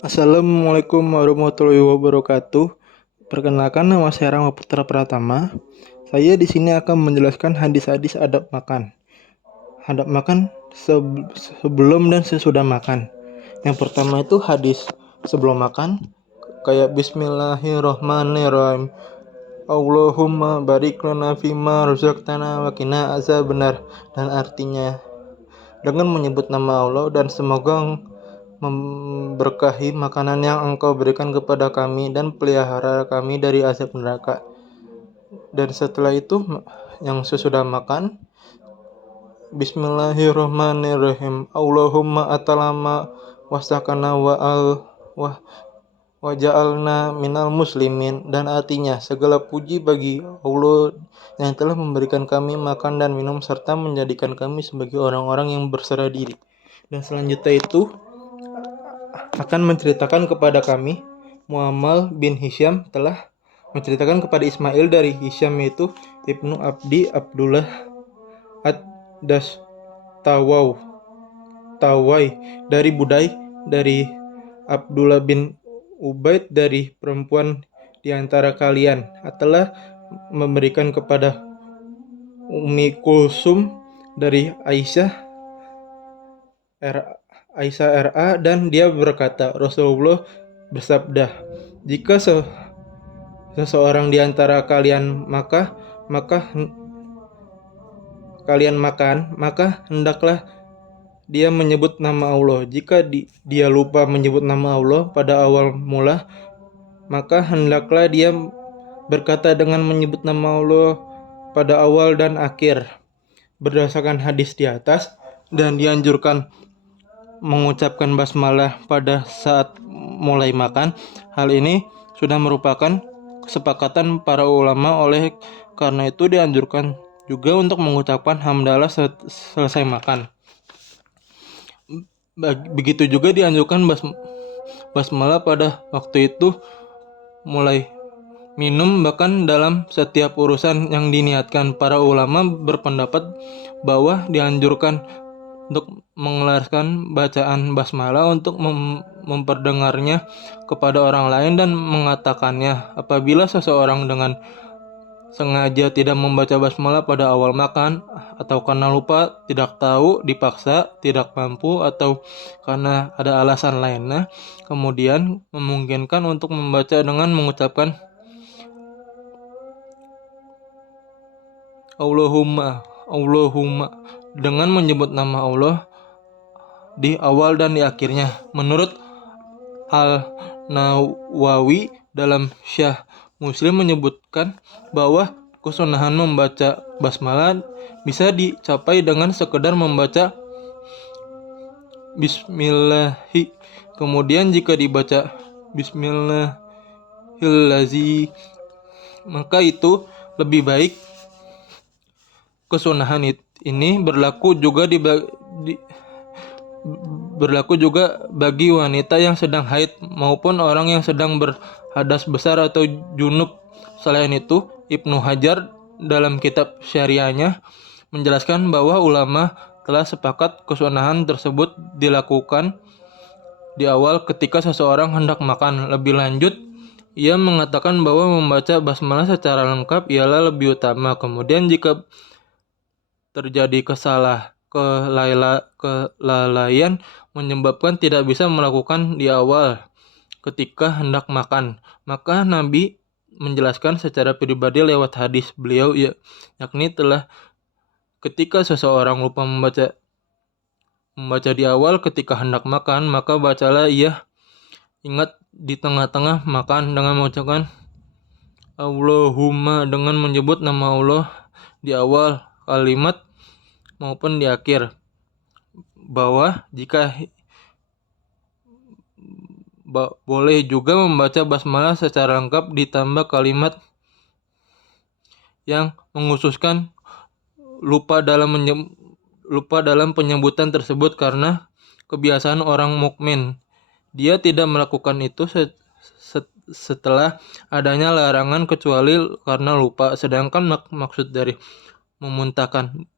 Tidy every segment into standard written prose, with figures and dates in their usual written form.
Assalamualaikum warahmatullahi wabarakatuh. Perkenalkan, nama saya Rama Putra Pratama. Saya di sini akan menjelaskan hadis-hadis adab makan. Adab makan sebelum dan sesudah makan. Yang pertama itu hadis sebelum makan, kayak Bismillahirrohmanirrohim. Allahumma barik lana fima razaqtana wa qina azabannar, dan artinya dengan menyebut nama Allah dan semoga memberkahi makanan yang engkau berikan kepada kami dan pelihara kami dari azab neraka. Dan setelah itu yang sesudah makan, Bismillahirrahmanirrahim. Allahumma atalama wasakana wa ja'alna minal muslimin, dan artinya segala puji bagi Allah yang telah memberikan kami makan dan minum serta menjadikan kami sebagai orang-orang yang berserah diri. Dan selanjutnya itu akan menceritakan kepada kami, Muhammad bin Hisham telah menceritakan kepada Ismail dari Hisham, yaitu Ibnu Abdi Abdullah Tawai dari Budai, dari Abdullah bin Ubaid dari perempuan di antara kalian, telah memberikan kepada Ummi Kulsum dari Aisyah RA, dan dia berkata, Rasulullah bersabda, jika seseorang di antara kalian kalian makan, maka hendaklah dia menyebut nama Allah. Jika dia lupa menyebut nama Allah pada awal mula, maka hendaklah dia berkata dengan menyebut nama Allah pada awal dan akhir. Berdasarkan hadis di atas, dan dianjurkan mengucapkan basmalah pada saat mulai makan. Hal ini sudah merupakan kesepakatan para ulama, oleh karena itu dianjurkan juga untuk mengucapkan hamdalah selesai makan. Begitu juga dianjurkan basmalah pada waktu itu mulai minum, bahkan dalam setiap urusan yang diniatkan. Para ulama berpendapat bahwa dianjurkan untuk mengelaraskan bacaan basmalah untuk memperdengarnya kepada orang lain dan mengatakannya. Apabila seseorang dengan sengaja tidak membaca basmalah pada awal makan, atau karena lupa, tidak tahu, dipaksa, tidak mampu, atau karena ada alasan lainnya, kemudian memungkinkan untuk membaca dengan mengucapkan Allahumma dengan menyebut nama Allah di awal dan di akhirnya. Menurut Al-Nawawi dalam Syarh Muslim menyebutkan bahwa kesunahan membaca basmalah bisa dicapai dengan sekedar membaca Bismillahi. Kemudian jika dibaca Bismillahirrahmanirrahim, maka itu lebih baik. Kesunahan ini berlaku juga bagi wanita yang sedang haid maupun orang yang sedang berhadas besar atau junub. Selain itu, Ibnu Hajar dalam kitab syariahnya menjelaskan bahwa ulama telah sepakat kesunahan tersebut dilakukan di awal ketika seseorang hendak makan. Lebih lanjut, ia mengatakan bahwa membaca basmalah secara lengkap ialah lebih utama. Kemudian jika terjadi kelalaian menyebabkan tidak bisa melakukan di awal ketika hendak makan, maka Nabi menjelaskan secara pribadi lewat hadis beliau, yakni telah ketika seseorang lupa membaca di awal ketika hendak makan, maka bacalah ia ingat di tengah-tengah makan dengan mengucapkan Allahumma dengan menyebut nama Allah di awal kalimat maupun di akhir. Bahwa jika boleh juga membaca basmalah secara lengkap ditambah kalimat yang menghususkan lupa dalam penyebutan tersebut karena kebiasaan orang mukmin. Dia tidak melakukan itu setelah adanya larangan kecuali karena lupa. Sedangkan maksud dari memuntahkan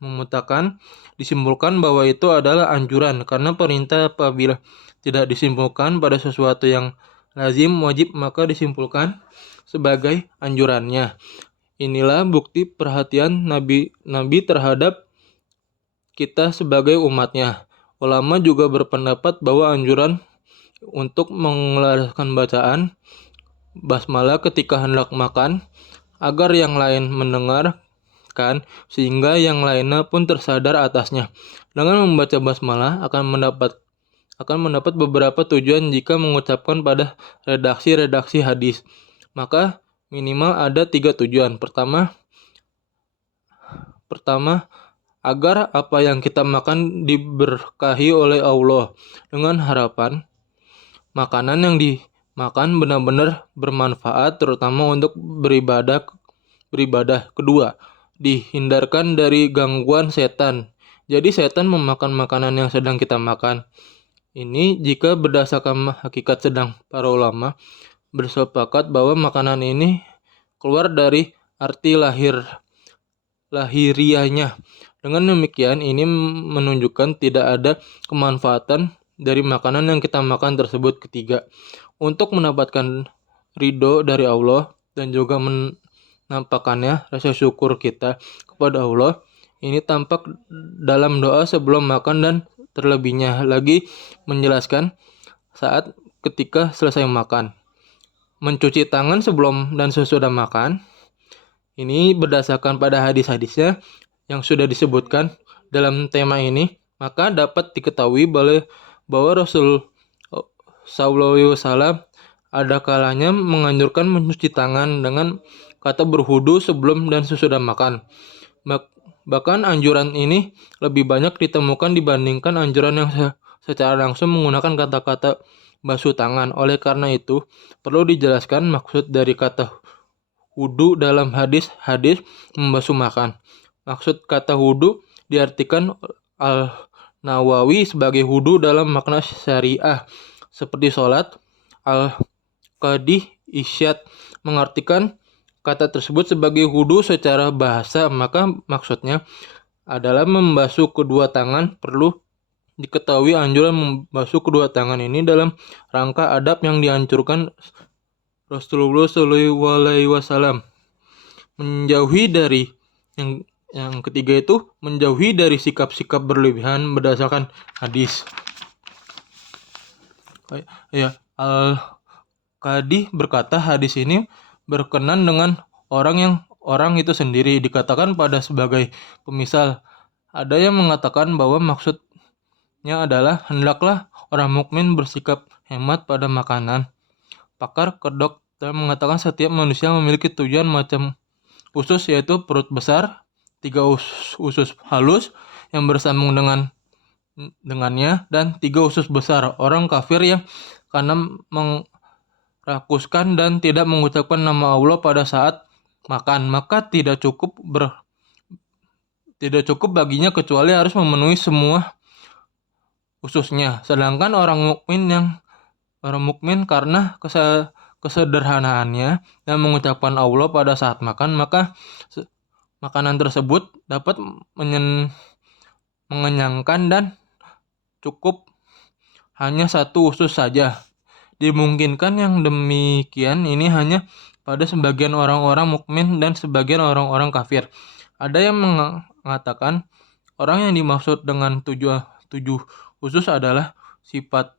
memutakan, disimpulkan bahwa itu adalah anjuran karena perintah apabila tidak disimpulkan pada sesuatu yang lazim wajib maka disimpulkan sebagai anjurannya. Inilah bukti perhatian Nabi terhadap kita sebagai umatnya. Ulama juga berpendapat bahwa anjuran untuk mengelaraskan bacaan basmalah ketika hendak makan agar yang lain mendengarkan sehingga yang lainnya pun tersadar atasnya. Dengan membaca basmalah akan mendapat beberapa tujuan jika mengucapkan pada redaksi-redaksi hadis. Maka minimal ada 3 tujuan. Pertama, agar apa yang kita makan diberkahi oleh Allah dengan harapan makanan yang dimakan benar-benar bermanfaat terutama untuk beribadah. Kedua, dihindarkan dari gangguan setan. Jadi setan memakan makanan yang sedang kita makan. Ini jika berdasarkan hakikat sedang para ulama bersepakat bahwa makanan ini keluar dari arti lahiriahnya. Dengan demikian, ini menunjukkan tidak ada kemanfaatan dari makanan yang kita makan tersebut. Ketiga, untuk mendapatkan ridho dari Allah dan juga menampakkannya rasa syukur kita kepada Allah, ini tampak dalam doa sebelum makan dan terlebihnya lagi menjelaskan saat ketika selesai makan. Mencuci tangan sebelum dan sesudah makan, ini berdasarkan pada hadis-hadisnya yang sudah disebutkan dalam tema ini, maka dapat diketahui bahwa Rasul Sallallahu Alaihi Wasallam ada kalanya menganjurkan mencuci tangan dengan kata berwudu sebelum dan sesudah makan. Bahkan anjuran ini lebih banyak ditemukan dibandingkan anjuran yang secara langsung menggunakan kata-kata basuh tangan. Oleh karena itu, perlu dijelaskan maksud dari kata wudu dalam hadis membasuh makan. Maksud kata wudu diartikan Al-Nawawi sebagai wudu dalam makna syariah seperti sholat. Al-Qadi Isyad mengartikan kata tersebut sebagai wudu secara bahasa, maka maksudnya adalah membasuh kedua tangan. Perlu diketahui anjuran membasuh kedua tangan ini dalam rangka adab yang dianjurkan Rasulullah SAW. Menjauhi dari yang ketiga itu menjauhi dari sikap-sikap berlebihan berdasarkan hadis. Ya, Al-Qadi berkata hadis ini berkenan dengan orang itu sendiri, dikatakan pada sebagai pemisal. Ada yang mengatakan bahwa maksudnya adalah hendaklah orang mukmin bersikap hemat pada makanan. Pakar kedokteran mengatakan setiap manusia memiliki tujuan macam usus, yaitu perut besar, 3 usus halus yang bersambung dengannya, dan 3 usus besar. Orang kafir yang karena merakuskan dan tidak mengucapkan nama Allah pada saat makan, maka tidak cukup baginya kecuali harus memenuhi semua ususnya. Sedangkan orang mukmin karena kesederhanaannya dan mengucapkan Allah pada saat makan, maka makanan tersebut dapat mengenyangkan dan cukup hanya 1 usus saja. Dimungkinkan yang demikian ini hanya pada sebagian orang-orang mukmin dan sebagian orang-orang kafir. Ada yang mengatakan orang yang dimaksud dengan 7 usus adalah sifat,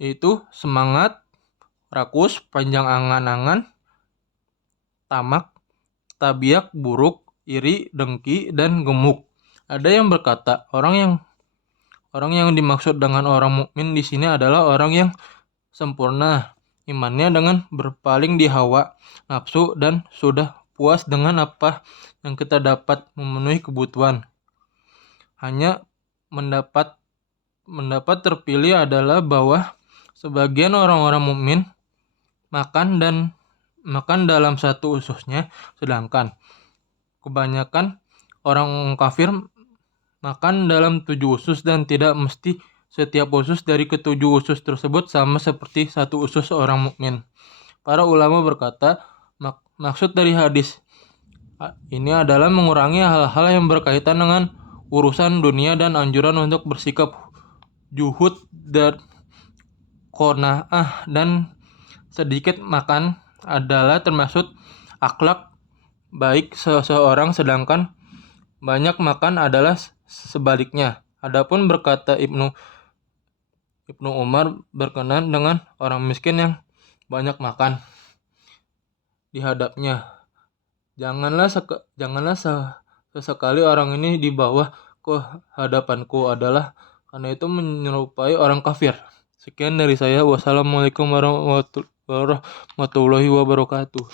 yaitu semangat, rakus, panjang angan-angan, tamak, tabiak, buruk, iri, dengki, dan gemuk. Ada yang berkata orang yang dimaksud dengan orang mukmin di sini adalah orang yang sempurna imannya dengan berpaling di hawa nafsu dan sudah puas dengan apa yang kita dapat memenuhi kebutuhan. Hanya mendapat terpilih adalah bahwa sebagian orang-orang mukmin makan dalam 1 ususnya, sedangkan kebanyakan orang kafir makan dalam 7 usus dan tidak mesti setiap usus dari ke-7 usus tersebut sama seperti 1 usus orang mukmin. Para ulama berkata, maksud dari hadis Ini adalah mengurangi hal-hal yang berkaitan dengan urusan dunia dan anjuran untuk bersikap juhud dan qanaah dan sedikit makan adalah termasuk akhlak baik seseorang, sedangkan banyak makan adalah sebaliknya. Adapun berkata Ibnu Umar berkenan dengan orang miskin yang banyak makan di hadapnya. Janganlah sesekali orang ini di bawah ke hadapanku adalah karena itu menyerupai orang kafir. Sekian dari saya. Wassalamualaikum warahmatullahi wabarakatuh.